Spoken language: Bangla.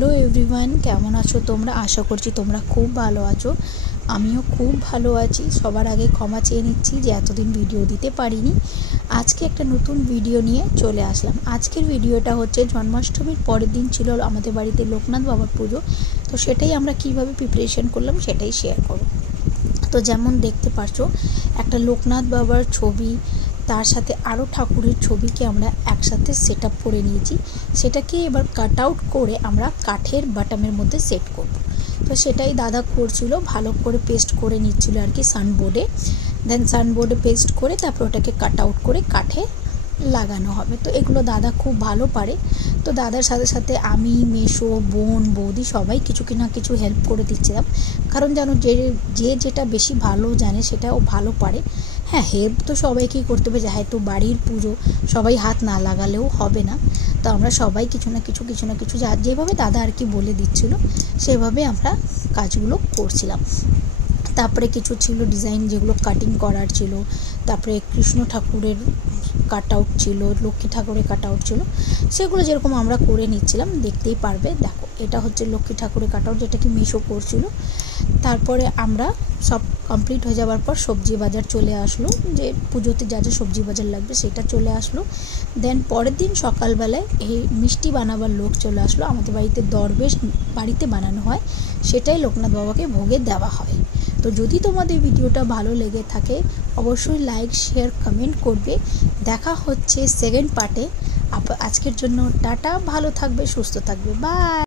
হ্যালো এভরিওয়ান, কেমন আছো তোমরা? আশা করছি তোমরা খুব ভালো আছো। আমিও খুব ভালো আছি। সবার আগে ক্ষমা চেয়ে নিচ্ছি যে এতদিন ভিডিও দিতে পারিনি। আজকে একটা নতুন ভিডিও নিয়ে চলে আসলাম। আজকের ভিডিওটা হচ্ছে জন্মাষ্টমীর পরের দিন ছিল আমাদের বাড়িতে লোকনাথ বাবার পুজো। তো সেটাই আমরা কিভাবে প্রিপারেশন করলাম সেটাই শেয়ার করব। তো যেমন দেখতে পাচ্ছ, একটা লোকনাথ বাবার ছবি, তার সাথে আরও ঠাকুরের ছবিকে আমরা একসাথে সেট আপ করে নিয়েছি। সেটাকে এবার কাট আউট করে আমরা কাঠের বাটামের মধ্যে সেট করব। তো সেটাই দাদা করছিল, ভালো করে পেস্ট করে নিচ্ছিল আর কি সানবোর্ডে। দেন সানবোর্ডে পেস্ট করে তারপর ওটাকে কাট আউট করে কাঠে লাগানো হবে। তো এগুলো দাদা খুব ভালো পারে। তো দাদার সাথে সাথে আমি, মেসো, বোন, বৌদি সবাই কিছু না কিছু হেল্প করে দিচ্ছিলাম। কারণ জানো, যে যেটা বেশি ভালো জানে সেটা ও ভালো পারে। হ্যাঁ, হেল্প তো সবাইকেই করতে হবে, যেহেতু বাড়ির পুজো, সবাই হাত না লাগালেও হবে না। তো আমরা সবাই কিছু না কিছু যেভাবে দাদা আর কি বলে দিচ্ছিল সেভাবে আমরা কাজগুলো করছিলাম। তারপরে কিছু ছিল ডিজাইন যেগুলো কাটিং করার ছিল, তারপরে কৃষ্ণ ঠাকুরের কাট আউট ছিল, লক্ষ্মী ঠাকুরের কাট আউট ছিল, সেগুলো যেরকম আমরা করে নিচ্ছিলাম। দেখতেই পারবে, দেখো এটা হচ্ছে লক্ষ্মী ঠাকুরের কাট আউট, যেটা কি মিশো করছিল। তারপরে আমরা সব কমপ্লিট হয়ে যাওয়ার পর সবজি বাজার চলে আসলো, যে পুজোতে যা যা সবজি বাজার লাগবে সেটা চলে আসলো। দেন পরের দিন সকালবেলায় এই মিষ্টি বানাবার লোক চলে আসলো। আমাদের বাড়িতে দরবেশ বাড়িতে বানানো হয়, সেটাই লোকনাথ বাবাকে ভোগে দেওয়া হয়। তো যদি তোমাদের ভিডিওটা ভালো লেগে থাকে অবশ্যই লাইক, শেয়ার, কমেন্ট করবে। দেখা হচ্ছে সেকেন্ড পার্টে। আজকের জন্য টাটা, ভালো থাকবে, সুস্থ থাকবে, বাই।